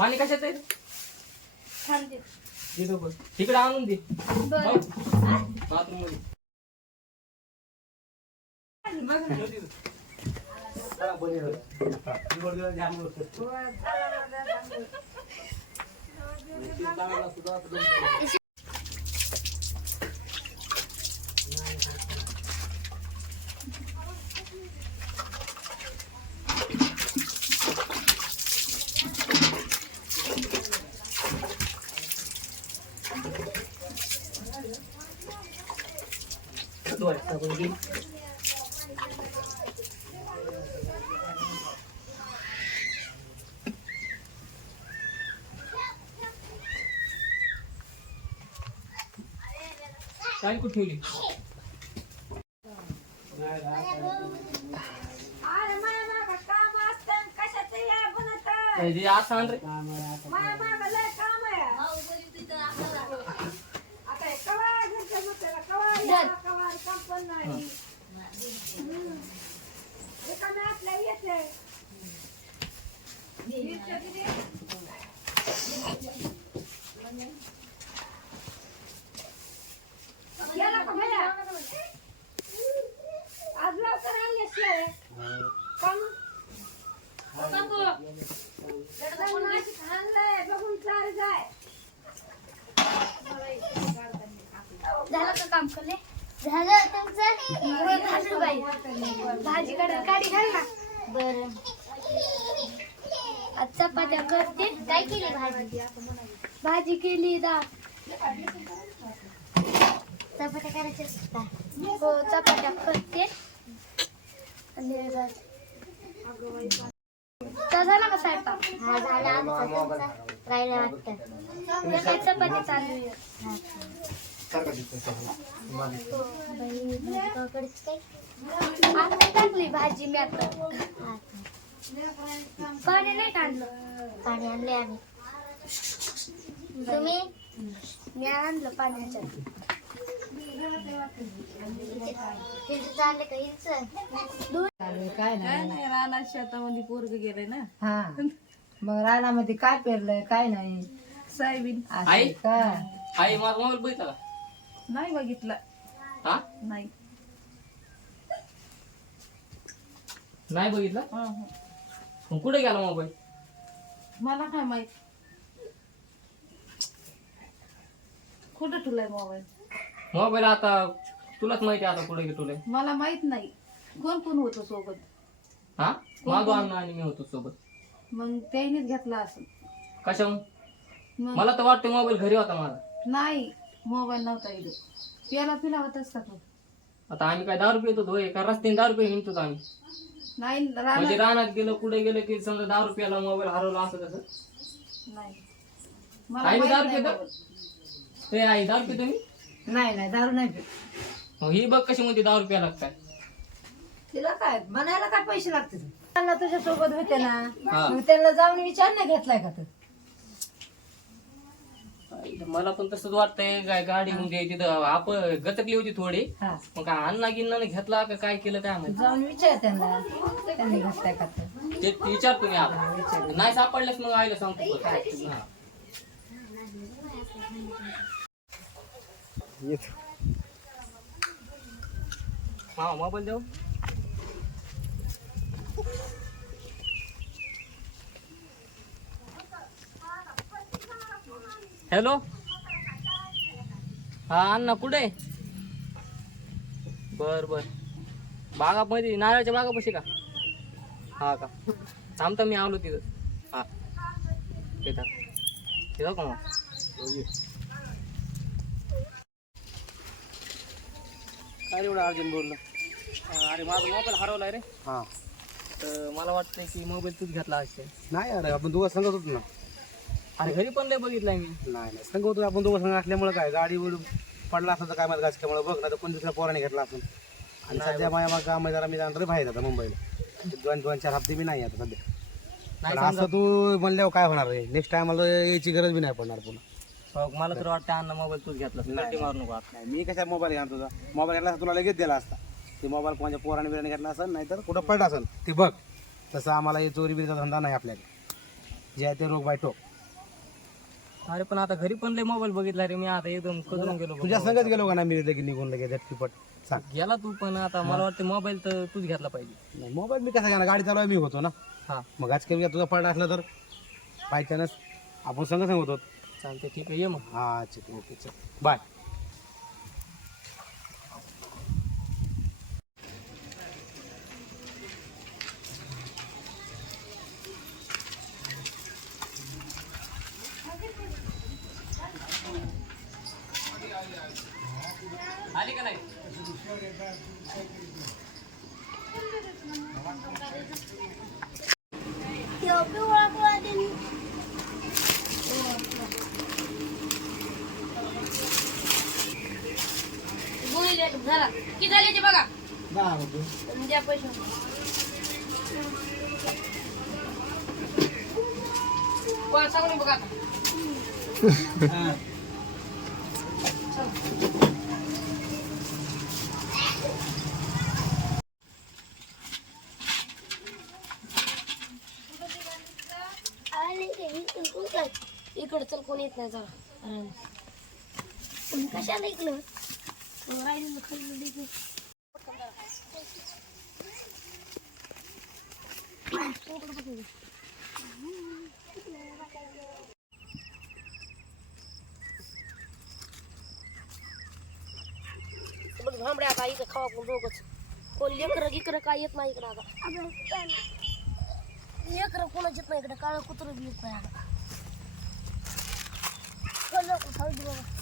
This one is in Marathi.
पाणी कशात आहे छान दे. तिकडे आणून दे बरं. बाथरूम मध्ये काय कुठे ठेवली अरे माया मागं काम असतं, कशाचं या बनतं? हे आज सांग रे माया मागं लय काम आहे. आता हे कवा घरच्या मुलाला कवा या, कवा काम पण नाही. रिकामे आपल्या येते. मिरच्या दिली. गेला का भैया? आज लवकर आणले शेळे. का मग? जाऊन अशी आणलंय, बघून चार जाय. झालं का काम करले? झालं तुमचं? झालं बाई. भाजी काढा, काढी घाल ना. बरं. आज चपात्या करते. काय केली भाजी? भाजी केली डाळ. चपात्या करायच्या असतात. हो, चपात्या करते. आणि झाला का स्वयंपाक? हा झाला आमचा. राहिला वाटतं. काय चपाती चालू आहे. आता टाकली भाजी मी आता. पाणी नाही काढलं. पाणी आणले आम्ही. तुम्ही? मी आणलं पाण्याचं. चालले का हिंच? काय नाही नाही रानात शेतामध्ये पोरग गेले ना. हा मग रानामध्ये काय पेरलंय काय नाही सायबीन असं आई? का आई माझा मोबाईल बघितला का नाही बघितला. हा नाही. नाही बघितला हं, हं. मग कुठे गेला मोबाईल मला काय माहित. कुठं ठेवलाय मोबाईल? मोबाईल आता तुलाच माहिती आता कुठे घेतोय मला माहित नाही. कोण कोण होतं सोबत? हा माधव अण्णा आणि मी होतो सोबत मग त्यानेच घेतला असं. कशाहून मग मला तर वाटतं मोबाईल घरी होता माझा नाही, मोबाईल नव्हता इथे. प्याला पिला होताच का तू? आता आम्ही काय दारू पितो होय का रस्त्याने दारू पितो हिंडतो आम्ही नाही म्हणजे रानात रानात गेलो कुठे गेलो की समजा दारू प्याला मोबाईल हरवला असं कसं नाही. मला आई मी माहित दारू नाही पितो मोबाईल. ते आई दारू पितो मी नाही नाही दारू नाही पित. मग ही बघ कशी म्हणते दारू प्यायला काय तिला काय बनायला काय पैसे लागते त्यांना तुझ्या सोबत होते ना हा. मग त्यांना जाऊन विचार नाही घेतलाय का तू मला पण तसंच वाटतंय काय गाडी म्हणजे तिथं आपण गचकली होती थोडी हा मग काय अण्णा गिन्नाने घेतला का काय केलं काय माहिती जाऊन विचार त्यांना त्यांनी घेतलाय का तू ते विचारतो मी आपण नाही सापडल्यास मग आईला सांगतो हा. हा मोबाईल देऊ हॅलो हा अण्णा कुठे बर बर बागामध्ये नारळाच्या बागापाशी का हा का थांबता मी आलो तिथं हा येतात येतो का मग काय एवढं अर्जंट बोललं अरे माझा मोबाईल हरवलाय रे हा तर मला वाटतंय की मोबाईल तूच घेतला असेल नाही अरे आपण दोघं संगत होतो ना. अरे घरी पण लय बघितलाय मी नाही नाही संघ होतो आपण दोघं संघ असल्यामुळे काय गाडीवर पडला असं तर काय मला गाचक्यामुळे बघ नाही तर कोण दुसऱ्या पोराने घेतला असून आणि सध्या माझ्या मग कामात जरा मी जाणार बाहेर आता मुंबईला दोन चार हप्ते मी नाही आता सध्या नाही पण असं तू म्हणल्यावर काय होणार आहे नेक्स्ट टाइमला यायची गरज बी नाही पडणार पुन्हा मला तर वाटतं अण्णा मोबाईल तूच घेतला नक्की मारू नको आता नाही मी कशा मोबाईल घेणार तुझा मोबाईल घेतला असता तुला लगेच दिला असता ते मोबाईल कोणाच्या पोराने बिराने घेतला असेल नाही तर कुठं पडला असेल ते बघ तसं आम्हाला हे चोरी बिरीचा धंदा नाही आपल्याकडे जे आहे ते रोग बाय टोक अरे पण आता घरी पण लय मोबाईल बघितला रे मी आता एकदम कदरून गेलो बघ. तुझ्या संगच गेलो का ना मी लगे निघून लगे झटकीपट सांग. गेला तू पण आता मला वाटतं मोबाईल तर तूच घेतला पाहिजे. नाही मोबाईल मी कसा घेणार, गाडी चालवाय मी होतो ना. हा मग आज काही तुझा पडला असला तर बाय चान्स आपण संग होतो. चालते ठीक आहे ये मग. हा अच्छा ओके चल बाय. आली का नाही? पिवळा पिवळा देणी बोलले झाला किती झाले ते बघा. द्या पैसे. कोण सांगून बघा आता. इकडं चल कोणी येत नाही जरा कशाला इकडं राहिलं खाली. भांबड्या आता इथं खावा पण दोघच. कोण लेकरं गिकरं काय येत नाही इकडं आता. लेकरं कोणाच येत नाही इकडं. काळं कुत्रं बी येत नाही आता. बाबा